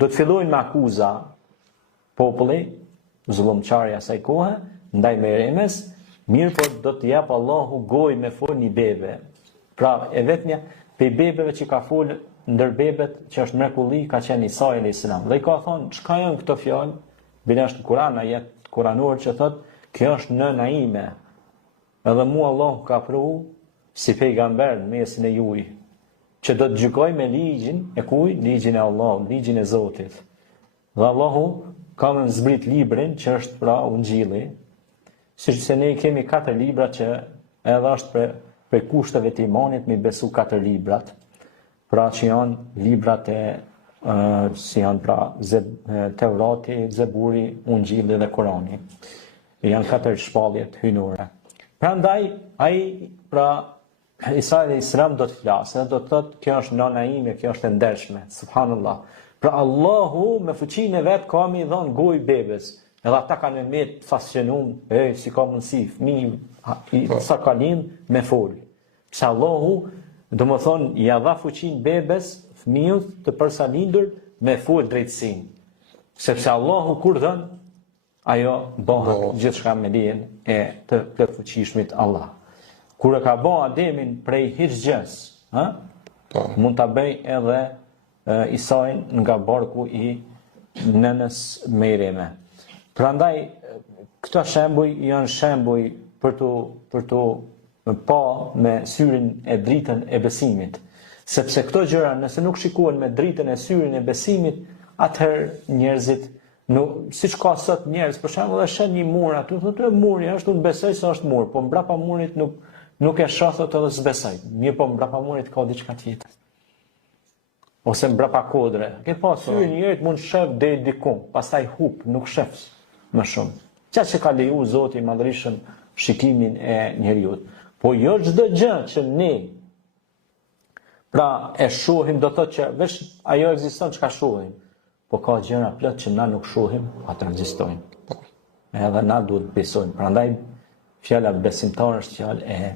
do të fillojnë me akuza populli, zullumçarja asaj kohe, ndaj Meremes, mirë po do të jap Allahu gojë me fol një bebe. Pra, e vetmja pe bebeve që ka fol ndër bebet që është mrekulli ka qenë Isa a.s. Dhe i ka thonë, çka janë këto fjalë? Bile është në Kur'an, ajet kuranor që thotë, kjo është nëna ime. Edhe mua Allah ka pru si pejgamber në mesin e juj, që do të gjykoj me ligjin e kuj, ligjin e Allah, ligjin e Zotit. Dhe Allahu ka më zbrit librin që është pra Ungjilli, si që se ne kemi 4 libra që edhe është për kushteve të imanit me besu 4 librat, pra që janë librat si janë pra Tevrati, Zeburi, Ungjilli dhe Kurani. Janë 4 shpalljet hynore. Prandaj, ai pra Isa a.s. do të flasë, do të thotë, kjo është nana ime, kjo është e ndershme, subhanallah. Pra Allahu me fuqinë e vet ka më dhënë gojë bebes. Edhe ata kanë me të fascinum, si ka mundësi, fëmijë sa ka lind me fol. Pse Allahu, domethënë, ja dha fuqinë bebes, fëmijës të përsa lindur me fol drejtësinë. Sepse Allahu kur dhën, ajo bëhet gjithçka me dijen e të plotfuqishmit Allah. Kur e ka bën Ademin prej hiçgjës, mund ta bëj edhe Isain nga barku i nënës Mereme. Prandaj këto shembuj janë shembuj për të pa me syrin e dritën e besimit. Sepse këto gjëra nëse nuk shikohen me dritën e syrin e besimit, atëherë njerëzit siç ka sot njerëz, për shembull, e shën një mur aty, thotë muri është, unë besoj se është mur, po mbrapa murit nuk e shohët edhe s'besoj. Mirë, po mbrapa murit ka diçka tjetër. Ose mbrapa kodre. Ke pa syrin njerit mund shef deri diku, pastaj hub, nuk shef më shumë. Që ka leju Zoti i Madhërisht shikimin e njeriu. Po jo çdo gjë që ne pra e shohim, do thotë që veç ajo ekziston çka shohim. Po ka gjëra plot që na nuk shohim, ato ekzistojnë. Edhe na duhet besojmë. Prandaj fjala besimtar është fjalë e